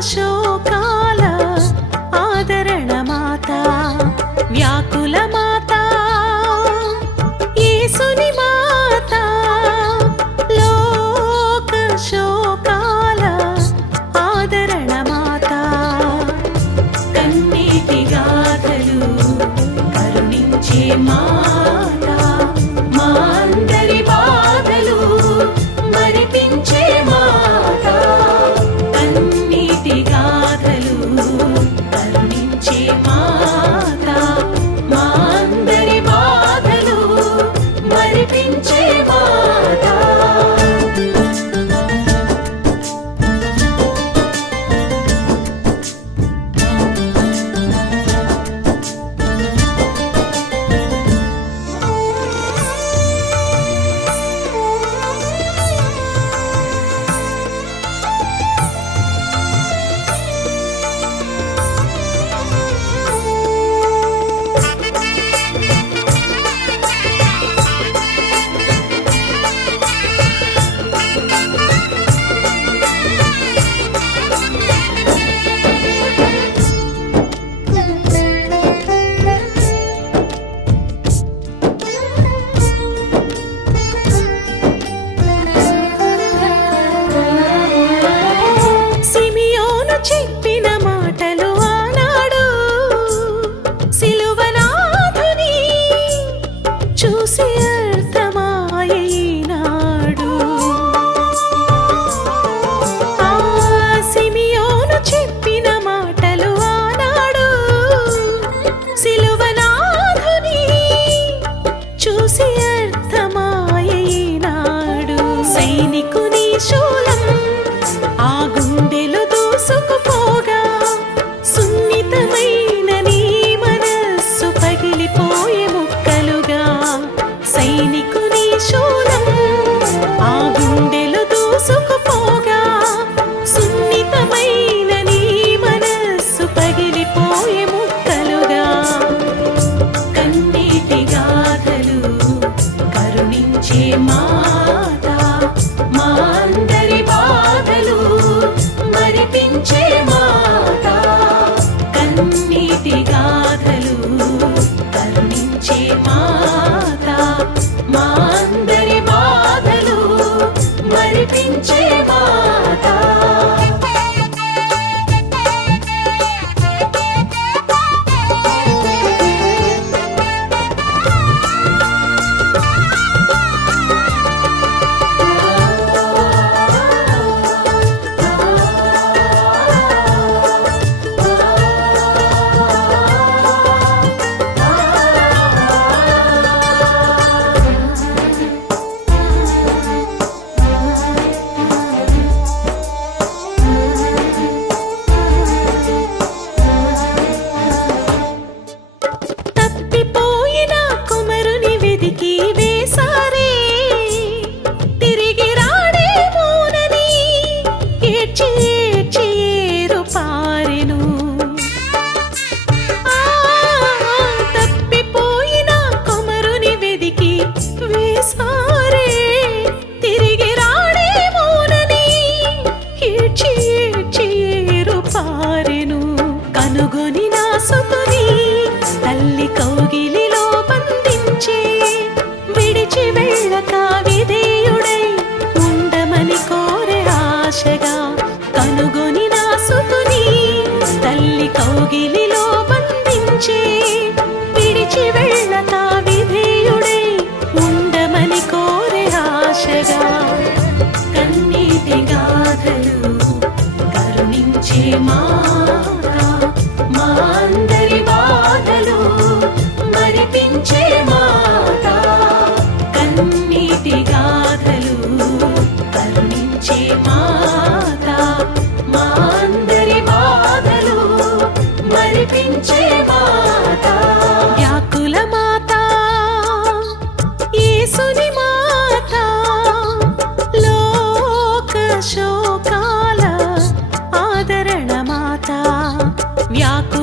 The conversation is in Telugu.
శోకాల ఆదరణ మాత వ్యాకుల మాత యేసుని మాత లోక శోకాల ఆదరణ మాత. కన్నీటి గాథలు కరుణించే మా വ്യാകുല